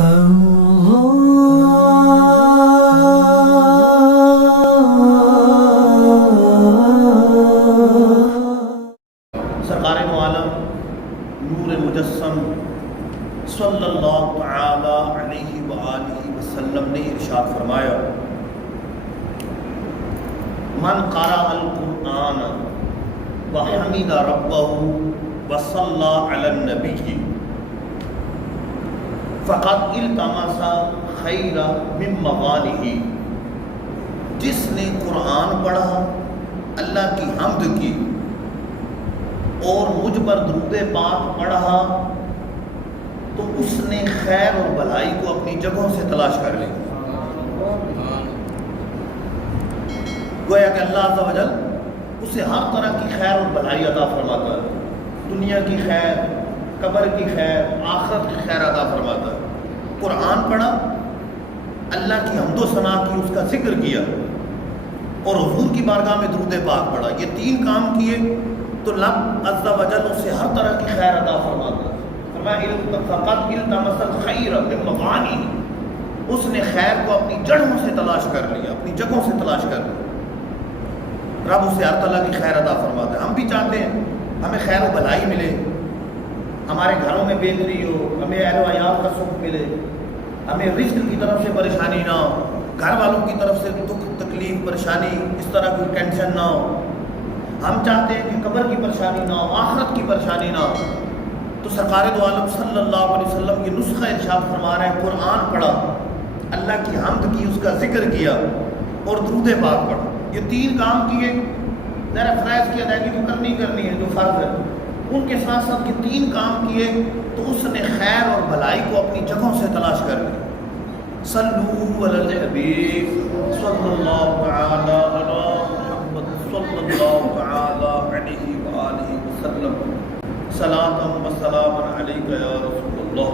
سرکار دو عالم نور مجسم صلی اللہ تعالی علیہ وآلہ وسلم نے ارشاد فرمایا، من قرأ القرآن وحمد ربہ وصلی علی النبی فقد التمس خیرا من مغانہ، جس نے قرآن پڑھا، اللہ کی حمد کی اور مجھ پر درود پاک پڑھا تو اس نے خیر اور بھلائی کو اپنی جگہوں سے تلاش کر لی۔ گویا کہ اللہ عز و جل اسے ہر طرح کی خیر اور بھلائی عطا فرماتا ہے، دنیا کی خیر، قبر کی خیر، آخرت کی خیر عطا فرماتا ہے۔ قرآن پڑھا، اللہ کی حمد و ثنا کی، اس کا ذکر کیا اور حضور کی بارگاہ میں درود پاک پڑھا، یہ تین کام کیے تو رب عز و جل اسے ہر طرح کی خیر عطا فرماتا ہے۔ فقط التمس الخیر من مغانہ، اس نے خیر کو اپنی جڑوں سے تلاش کر لیا، اپنی جگہوں سے تلاش کر لیا، رب اسے ہر طرح کی خیر عطا فرماتا ہے۔ ہم بھی چاہتے ہیں ہمیں خیر و بھلائی ملے، ہمارے گھروں میں بہتری ہو، ہمیں اہل و عیال کا سکھ ملے، ہمیں رزق کی طرف سے پریشانی نہ ہو، گھر والوں کی طرف سے دکھ تکلیف پریشانی اس طرح کی ٹینشن نہ ہو، ہم چاہتے ہیں کہ قبر کی پریشانی نہ ہو، آخرت کی پریشانی نہ ہو، تو سرکار دو عالم صلی اللہ علیہ وسلم یہ نسخہ ارشاد فرما رہے ہیں، قرآن پڑھا، اللہ کی حمد کی، اس کا ذکر کیا اور درود پاک پڑھا، یہ تین کام کیے۔ ذرا فرائض کی ادائیگی تو کرنی ہے جو فرض ہے، ان کے ساتھ ساتھ یہ تین کام کیے تو اس نے خیر اور بھلائی کو اپنی جگہوں سے تلاش کر لی۔ صلو علی الحبیب صلی اللہ تعالی علی محمد صلی اللہ تعالی علیہ وآلہ وسلم، صلاۃ و سلام علیک یا رسول اللہ۔